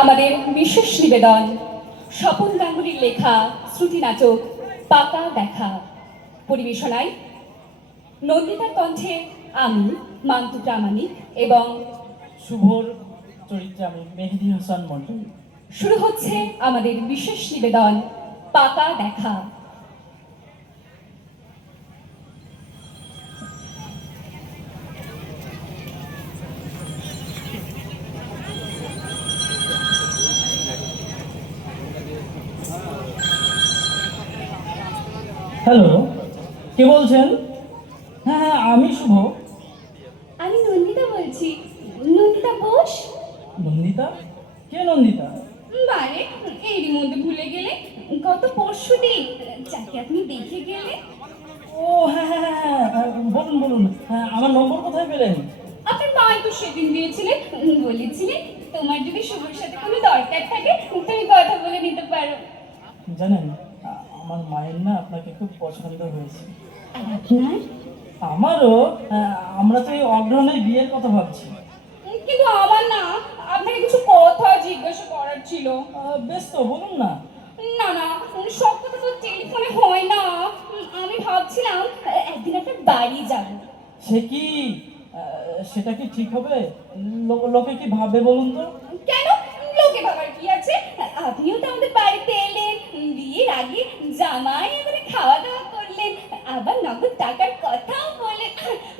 আমাদের বিশেষ নিবেদন স্বপন গাঙ্গুলির লেখা শ্রুতি নাটক পাকা দেখা পরিবেশনায় নন্দিতার কণ্ঠে আমি মান্তু প্রামাণিক এবং শুভর চরিত্রে আমি মেহেদি হাসান মন্ডল। শুরু হচ্ছে আমাদের বিশেষ নিবেদন পাকা দেখা। হ্যালো, কে বলছেন? হ্যাঁ হ্যাঁ, আমি শুভ। আমি নন্দিতা বলছি, নন্দিতা বোস। নন্দিতা? কে নন্দিতা? বারে এরই মধ্যে ভুলে গেলে, গত পরশুদিন যাকে আপনি দেখে গেলে। ও হ্যাঁ হ্যাঁ হ্যাঁ হ্যাঁ, বলুন বলুন। হ্যাঁ, আমার নম্বর কোথায় পেলেন? আপনার মা তো সেদিন দিয়েছিলেন, বলেছিলেন তোমার যদি শুভর সাথে কোনো দরকার থাকে তুমি কথা বলে নিতে পারো। জানেন, আমার মায়ের না আপনাকে খুব পছন্দ হয়েছে। আর আপনার? আমারও। আমরা তো এই অগ্রহণের বিয়ের কথা ভাবছি। কিন্তু আমার না আপনাকে কিছু কথা জিজ্ঞাসা করার ছিল। বেশ তো, বলুন না। না না, সব কথা তো টেলিফোনে হয় না। আমি ভাবছিলাম একদিন আপনার বাড়ি যাব। সে কি সেটা কি ঠিক হবে? লোকে কি ভাববে বলুন তো? কেন? লোকে বাবার কি আছে? আপনিও তো আমাদের বাড়িতে এলেন, বিয়ের আগে জামাই এবারে খাওয়া দাওয়া করলেন, আবার নগদ টাকার কথাও বললেন।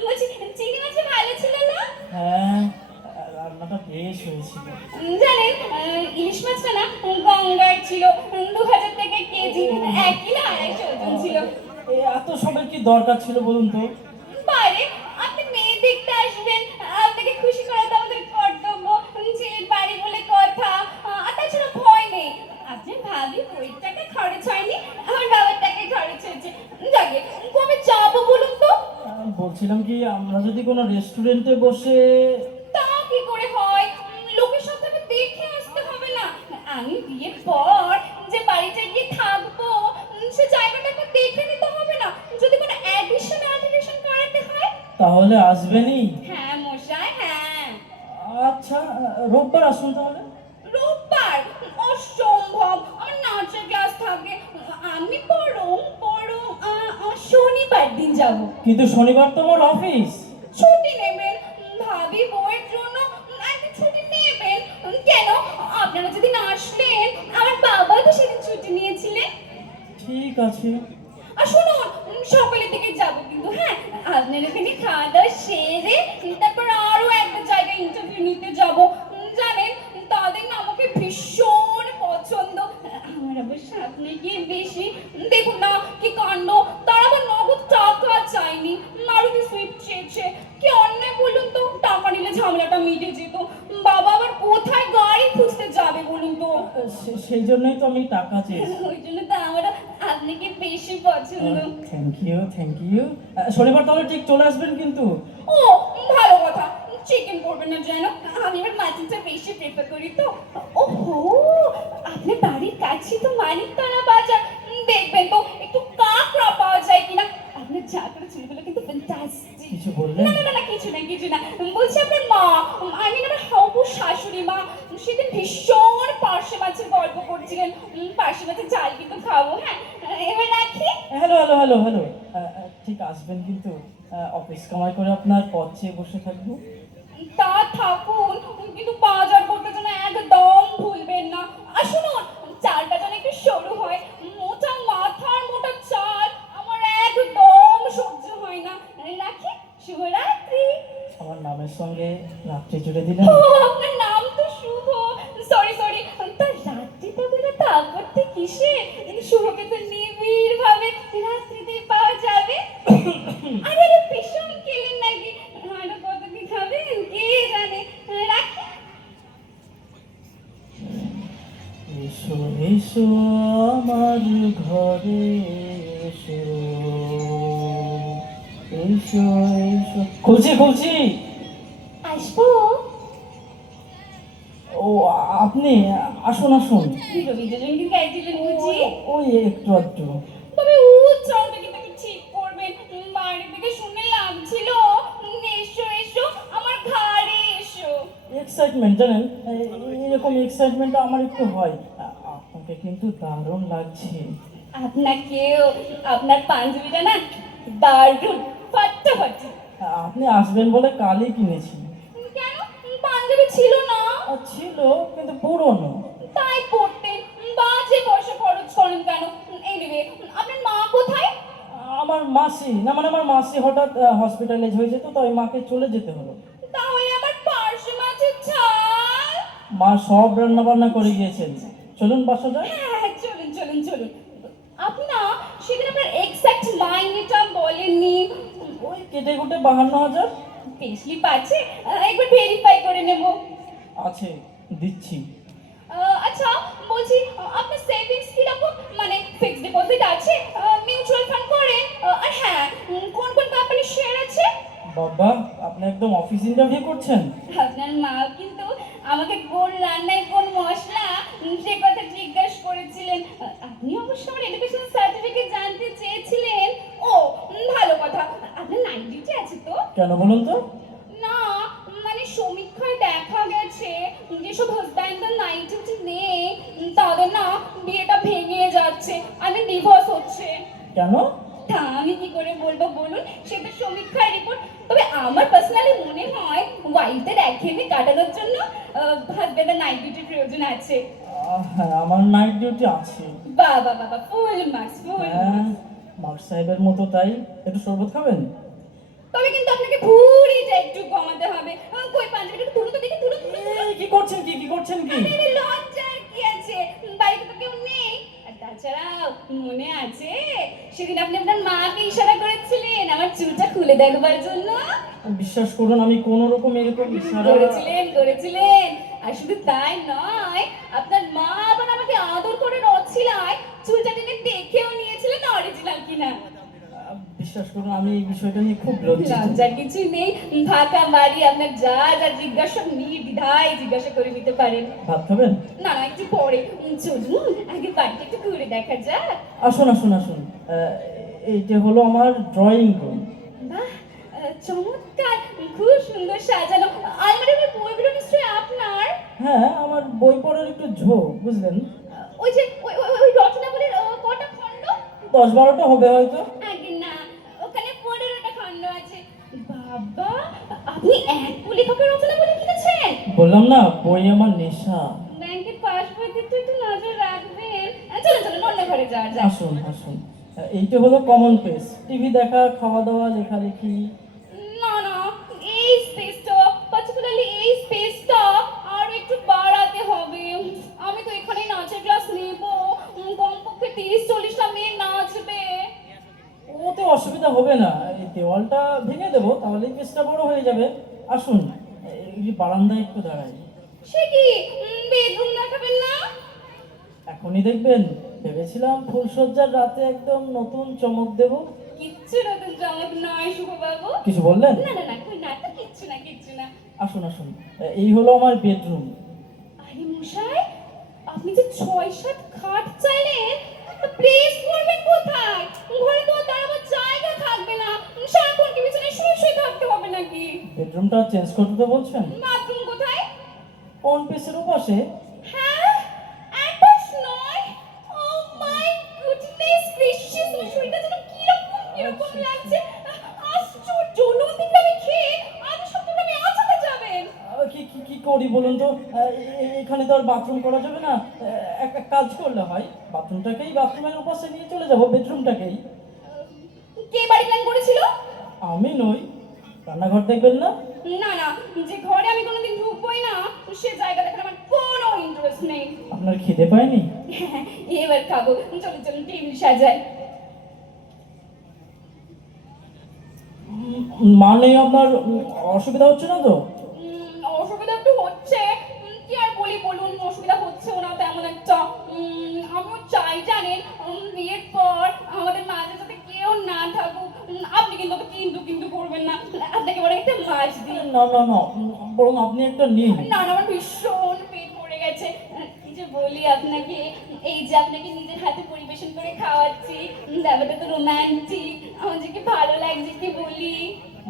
বলছি চিংড়ি মাছ ভালো ছিল না? হ্যাঁ, রান্নাটা বেশ হয়েছিল। জানেন ইলিশ মাছটা না গঙ্গার ছিল, 2000 টাকা কেজি, 1 কিলো 250 ওজন ছিল। এত সবের কি দরকার ছিল বলুন তো? বাইরে আপনি মেয়ে দেখতে আসবেন, আপনাকে খুশি করা তো আমাদের কর্তব্য। ছেলের বাড়ি বলে কথা, আর তাছাড়া ভয় নেই। আপনার ভাবি বইয়ের টাকা খরচ হয়নি, আমার বাবার টাকা খরচ হয়েছে। যাকে কবে যাবো বলুন তো? বলছিলাম কি, আমরা যদি কোনো রেস্টুরেন্টে বসে। তা কি করে হয়? লোকের সাথে আমি দেখে আসতে হবে না? আমি বিয়ের পর যে বাড়িতে গিয়ে থাকবো, সে জায়গাটা একবার দেখে নিতে হবে না? যদি কোনো অ্যাডিশন করাতে হয়। তাহলে আসবেনই? হ্যাঁ মশাই, হ্যাঁ। আচ্ছা, রোববার আসুন তাহলে। রোববার? অসম্ভব, আমার নাচের ক্লাস থাকে। আমি বরং বরং শনিবার দিন যাব। কিন্তু শনিবার তো আমার অফিস। ছুটি নেবেন, ভাবি বউয়ের জন্য একদিন ছুটি নেবেন। কেন? আপনারা যদি না আসলেন, আমার বাবা তো সেদিন ছুটি নিয়েছিলেন। ঠিক আছে। আর শুনুন, সকালের দিকে যাব কিন্তু, হ্যাঁ? আপনার এখানে খাওয়া দাওয়া সেরে তারপর আরো একটা জায়গায় ইন্টারভিউ নিতে যাব। জানেন তাদের না আমাকে ভীষণ পছন্দ। আমার অবশ্য আপনাকে বেশি। দেখুন না কি কাণ্ড, তারা আবার নগদ টাকা চাইনি, মারুতি সুইফট চেয়েছে। কি অন্যায় বলুন তো? টাকা নিলে ঝামেলাটা মিটে যেত। বাবা আবার কোথায় গাড়ি খুঁজতে যাবে বলুন তো? সেই জন্যই তো আমি টাকা চেয়েছি। ওই জন্য তো আমারও আপনাকে বেশি পছন্দ। Thank you thank you. শনিবার তাহলে ঠিক চলে আসবেন কিন্তু। ও ভালো কথা, চিকেন করবেন না যেন, আমি এবার মাটনটা বেশি প্রেফার করি তো। ওহো, আপনার বাড়ির কাছে তো মানিকতলা বাজার, দেখবেন তো একটু কাঁকড়া পাওয়া যায় কিনা। আপনার চাকরা চুলগুলো কিন্তু ফ্যান্টাস্টিক। কিছু বললেন? না না না না, কিছু না কিছু না। বলছি আপনার মা, আই মিন আমার হবু শাশুড়ি মা, সেদিন ভীষণ পার্শে মাছের গল্প করছিলেন। পার্শে মাছের ঝাল কিন্তু খাবো, হ্যাঁ? এবার রাখি। Hello hello hello hello. ঠিক আসবেন কিন্তু। অফিস কামাই করে আপনার পথ চেয়ে বসে থাকবো। তা থাকুন, কিন্তু বাজার করতে যেন একদম ভুলবেন না। আর শুনুন, চালটা যেন একটু সরু হয়। মোটা মাথার মোটা চাল আমার একদম সহ্য হয় না। রাখি, শুভরাত্রি। আমার নামের সঙ্গে রাত্রি জুড়ে দিলেন। ও আপনার নাম তো শুভ। সরি সরি, তার রাত্রিটা বেলা তা করতে কিসে? শুভকে তো নিবিড় ভাবে রাত্রিতেই পাওয়া যাবে। আরে আরে, ভীষণ কেলেন নাকি? আরো কত কি খাবেন কে জানে। রাখি। এসো এসো আমার ঘরে এসো, এসো এসো। খুলছি খুলছি। আসবো? ও, আপনি আসুন আসুন। রবীন্দ্র সঙ্গীত গাইছিলেন বুঝি? ওই একটু একটু। তবে উচ্চারণটা কিন্তু একটু ঠিক করবেন। বাড়ি থেকে শুনে লাগছিল। এসো এসো আমার ঘরে এসো। এক্সাইটমেন্ট জানেন, এরকম এক্সাইটমেন্ট আমার একটু হয়। আপনাকে কিন্তু দারুণ লাগছে। আপনাকেও, আপনার পাঞ্জাবিটা না দারুণ ফাটাফাটি। আপনি আসবেন বলে কালই কিনেছি। কেন, পাঞ্জাবি ছিল না? ছিল, কিন্তু পুরনো। তাই পড়তেন, বাজে পয়সা খরচ করেন কেন? এই নেবে, আপনার মা কোথায়? আমার মাসি, না মানে আমার মাসি হঠাৎ হসপিটালাইজ হয়ে যেত, তাই মাকে চলে যেতে হলো। তাহলে আমার পার্শ্ব মাছের ঝাল। মা সব রান্না বান্না করে গিয়েছেন। চলুন বাসা যায়। হ্যাঁ, চলুন চলুন চলুন। আপনি না সেদিন আপনার এক্সাক্ট মাইনেটা বলেননি। ওই কেটে কুটে 52,000 পেস্লিপ আছে, একবার ভেরিফাই করে নেব। আছে, দিচ্ছি। আচ্ছা, বলছি আপনার সেভিংস কিরকম, মানে ফিক্সড ডিপোজিট আছে, মিউচুয়াল ফান্ড করেন, আর হ্যাঁ, কোন কোন কোম্পানির শেয়ার আছে? বাবা, আপনি একদম অফিস ইন্টারভিউ করছেন। আপনার মা কিন্তু আমাকে কোন রান্নায় কোন মশলা সে কথা জিজ্ঞেস করেছিলেন। আপনি অবশ্য আমার এডুকেশন সার্টিফিকেট জানতে চেয়েছিলেন। ও, ভালো কথা। আপনার নাইট ডিউটি আছে তো? কেন বলুন তো? না, মানে সমীক্ষায় দেখা গেছে যেসব হাজব্যান্ডের নাইট ডিউটি নেই তাদের না বিয়েটা ভেঙে যাচ্ছে, আমি ডিভোর্স হচ্ছে। কেন? তা আমি কি করে বলবো বলুন, সে তো সমীক্ষার রিপোর্ট। তবে আমার পার্সোনালি মনে হয় ওয়াইফদের একঘেয়েমি কাটানোর জন্য হাজব্যান্ডের নাইট ডিউটির প্রয়োজন আছে। হ্যাঁ, আমার নাইট ডিউটি আছে। বাবা বাবা, ফুল মার্কস, ফুল হ্যাঁ, মার্কস। মার্ক সাহেবের মতো। তাই একটু শরবত খাবেন? তবে কিন্তু আপনাকে ভুঁড়িটা একটু কমাতে হবে। কই পাঞ্জাবিটা একটু তুলুন তো দেখি, তুলুন তুলুন তুলুন। কি করছেন, কি করছেন কি? আরে লজ্জার কি আছে, বাড়িতে তো কেউ নেই। আর তাছাড়াও মনে আছে সেদিন আপনি আপনার মাকে ইশারা করেছিলেন আমার চুলটা খুলে দেখবার জন্য? বিশ্বাস করুন, আমি কোন রকম এরকম ইশারা করেছিলেন করেছিলেন। আর শুধু তাই নয়, আপনার মা আবার আমাকে আদর করে নছিলায় চুলটা টেনে দেখেও নিয়েছিলেন অরিজিনাল কিনা। বিশ্বাস করুন, আমি এই বিষয়টা নিয়ে খুব লজ্জিত। লজ্জার কিছু নেই, ফাঁকা বাড়ি, আপনার যা যা জিজ্ঞাসা নির্দ্বিধায় জিজ্ঞাসা করে নিতে পারেন। ভাত খাবেন? না না, একটু পরে। চলুন আগে বাড়িটা একটু ঘুরে দেখা যাক। আসুন আসুন আসুন। এইটা হলো আমার ড্রয়িং রুম। বাহ, চমৎকার, খুব সুন্দর সাজানো। আলমারির বইগুলো নিশ্চয়ই আপনার? হ্যাঁ, আমার বই পড়ার একটু ঝোঁক, বুঝলেন। ওই যে ওই রচনাবলীর কটা খণ্ড? 10-12টা হবে হয়তো। আগে না, ওখানে 15টা খণ্ড আছে। বাবা, আপনি এক লেখকের রচনাবলী কিনেছেন? বললাম না, বই আমার নেশা। ব্যাংকের পাসবইতে তো একটু নজর রাখবেন। চলুন চলুন, অন্য ঘরে যাওয়া যাক। আসুন আসুন। এইটা হলো কমন পেজ, টিভি দেখা, খাওয়া দাওয়া, লেখালেখি। না না, এই স্পেসটা, পার্টিকুলারলি এই স্পেসটা আর একটু বাড়াতে হবে। আমি তো এখানে নাচের ক্লাস নেব, কমপক্ষে 30-40টা মেয়ে নাচবে। ওতে অসুবিধা হবে না, এই দেওয়ালটা ভেঙে দেবো, তাহলেই পেজটা বড় হয়ে যাবে। আসুন, এই বারান্দায় একটু দাঁড়াই। সে কি, বেডরুম দেখাবেন না? এখনই দেখবেন? ভেবেছিলাম ফুলসজ্জার রাতে একদম নতুন চমক দেব। কিচ্ছু নতুন চমক নয় শুভবাবু। কিছু বললেন? না না না, কই না তো, কিচ্ছু না কিচ্ছু না। আসুন আসুন, এই হলো আমার বেডরুম। আরে মশাই, আপনি যে 6-7 খাট চাইলেন, প্লেস করবেন কোথায়? ঘরে তো আর দাঁড়াবার জায়গা থাকবে না। সারাক্ষণ কি বিছানায় শুয়ে শুয়ে থাকতে হবে নাকি? বেডরুমটা চেঞ্জ করতে তো বলছেন? বাথরুম কোথায়? কোন পেসের ওপাশে? হ্যাঁ, অ্যাটাচ নয়। ও মাই গুডনেস গ্রেসিয়াস, আমার শরীরটা যেন কিরকম কিরকম লাগছে। আশ্চর্য, নদীর আমি খেয়ে আজ সপ্তাহে আমি আছাতে যাবেন। কি কি কি করি বলুন তো? এখানে তো আর বাথরুম করা যাবে না। এক কাজ করলে হয়, বাথরুমের ওপাশে নিয়ে চলে যাব, বেডরুমটাকেই। কে বাড়ি প্ল্যান করেছিল? আমি নই। রান্নাঘর দেখবেন না? না না, যে ঘরে আমি কোনোদিন ঢুকবোই না সে জায়গা দেখার আমার কোনো ইন্টারেস্ট নেই। আপনার খিদে পায়নি? এবার খাবো, চলুন চলুন টেবিল সাজাই। মানে আপনার অসুবিধা হচ্ছে না তো? অসুবিধা একটু হচ্ছে, কি আর বলি বলুন, অসুবিধা হচ্ছেও না তেমন একটা। আমিও চাই জানেন, বিয়ের পর আমাদের মাঝে যাতে কেউ না থাকুক। আপনি কিন্তু ওকে কিন্তু কিন্তু করবেন না, আপনাকে বড় একটা মাছ দিই। না না না, বরং আপনি একটা নিন। না না, আমার ভীষণ পেট ভরে গেছে। কি যে বলি আপনাকে, এই যে আপনাকে নিজের হাতে পরিবেশন করে খাওয়াচ্ছি, ব্যাপারটা তো রোমান্টিক, আমার যে কি ভালো লাগছে কি বলি।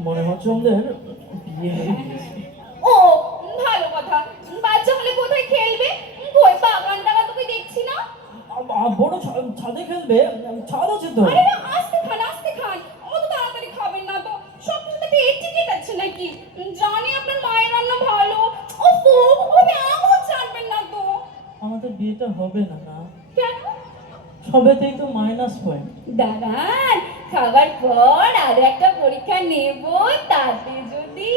মনে হচ্ছে আমাদের বিয়ে হয়ে গেছে। ও, ভালো কথা। বড় ছাদে খেলবে? ছাদ আছে তো। আরে না, আস্তে খান, অত তাড়াতাড়ি খাবেন না তো। সব কিছুতে একটা এটিকেট আছে নাকি? জানি আপনার মায়ের রান্না ভালো। ওফো, ওকে আঙুল ছাড়বেন না তো। আমাদের বিয়েটা হবে না না, কেন? সবেতেই তো মাইনাস পয়েন্ট। দাঁড়ান, খাবার পর আরো একটা পরীক্ষা নেব, তাতে যদি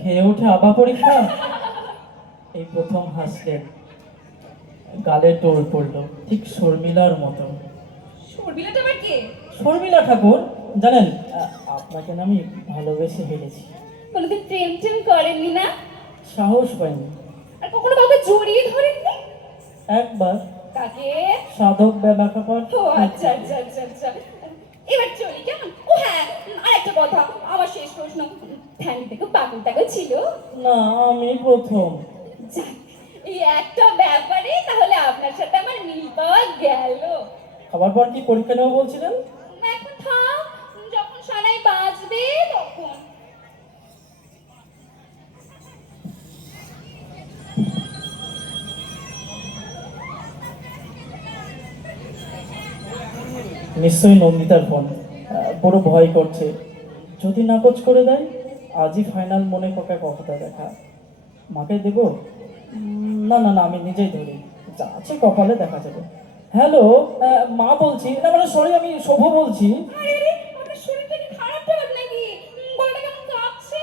খেয়ে উঠে আবার পরীক্ষা? এই প্রথম হাসলেন, গালে টোল পড়লো, ঠিক শর্মিলার মতো। শর্মিলাটা আবার কে? শর্মিলা ঠাকুর, জানেন আপনাকে না আমি ভালোবেসে ফেলেছি। কোনোদিন প্রেম টেম করেননি না? সাহস পাইনি। আর কখনো কাউকে জড়িয়ে ধরেননি? একবার কাকে? সাধক বেলাকাপার। ও আচ্ছা। এবার চলি কেমন? ও হ্যাঁ, আরেকটা কথা, আমার শেষ প্রশ্ন, ফ্যামিলি থেকে পাগল টাগল ছিল? না, আমি প্রথম। যাক, এই একটা ব্যাপারে তাহলে আপনার সাথে আমার মিল পাওয়া গেল। খাবার পর কি পরীক্ষা নেবো বলছিলেন? এখন থাম, যখন সানাই বাজবে তখন। নিশ্চয়ই নন্দিতার ফোন। বড় ভয় করছে, যদি নাকচ করে দেয়। আজই ফাইনাল, মনে পকায় কথাটা দেখা। মাকে দেবো? না না না, আমি নিজেই ধরি, যা আছে কপালে দেখা যাবে। হ্যালো, মা বলছি, না মানে সরি, আমি শোভ বলছি। আরে আরে, আপনার শরীরটা কি খারাপ টারাপ নাকি? গলাটা কেমন কাঁপছে?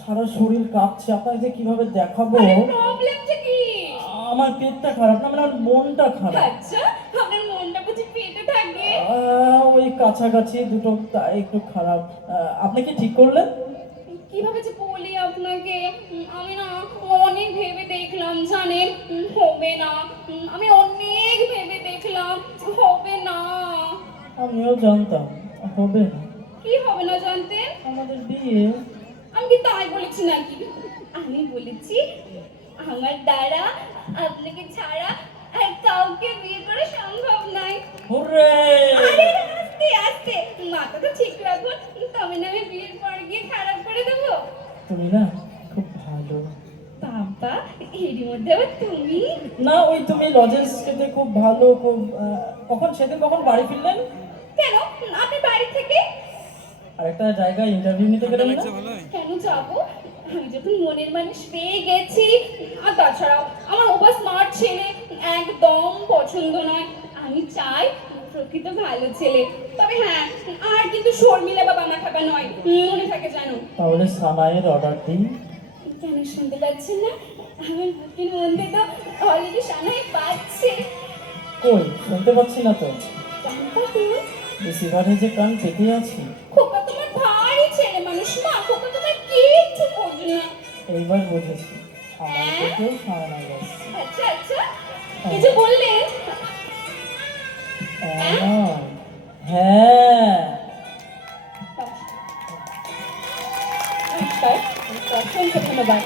সারা শরীর কাঁপছে, আপনাকে যে কিভাবে দেখাবো। আরে প্রবলেমটা কি? আমার পেটটা খারাপ না, মানে আমার মনটা খারাপ। আচ্ছা, আপনার মনটা বুঝি পেটে থাকে? ওই কাছাকাছি দুটো, তাই একটু খারাপ। আপনি কি ঠিক করলেন? কিভাবে যে বলি আপনাকে, আমি না অনেক ভেবে দেখলাম জানেন, হবে না। আমি অনেক ভেবে দেখলাম, হবে না। আমিও জানতাম হবে না, কি হবে না জানতেন? আমাদের বিয়ে। আমি কি তাই বলেছি নাকি? আমি বলেছি আমার দ্বারা আপনাকে ছাড়া আর কাউকে বিয়ে করা সম্ভব নয়। হুররে! আরে আস্তে আস্তে, মাথাটা ঠিক রাখুন, তবে না আমি বিয়ের পর গিয়ে খারাপ করে দেবো। তুমি না খুব ভালো। বাবা, এরই মধ্যে আবার তুমি? না, ওই তুমি লজেন্স খেতে খুব ভালো, খুব কখন সেদিন কখন বাড়ি ফিরলেন? কেন, আপনি বাড়ি থেকে? আরেকটা জায়গায় ইন্টারভিউ নিতে গেলেন না? কেন যাবো? আমি যখন মনের মানুষ পেয়ে গেছি। আর তাছাড়াও আমার ওভার স্মার্ট ছেলে একদম পছন্দ নয়। আমি চাই প্রকৃত ভালো ছেলে। তবে হ্যাঁ, আর কিন্তু শর্মিলা বা বামা খাবা নয়, মনে থাকে জানো। তাহলে সানাইয়ের অর্ডার দিই। কেন শুনতে পাচ্ছেন না? আমার বুকের মধ্যে তো অলরেডি সানাই পাচ্ছে। কই, শুনতে পাচ্ছি না তো। কানটা তো, রিসিভারে যে কান পেতে আছি। খোকা তোমার ভারী ছেলে মানুষ, মা খোকা তোমার কিচ্ছু বোঝে না। এইবার বুঝেছি, আমার পেটেও সানাই আসছে। আচ্ছা, এই যে বললেন। হ্যাঁ। নমস্কার, ধন্যবাদ।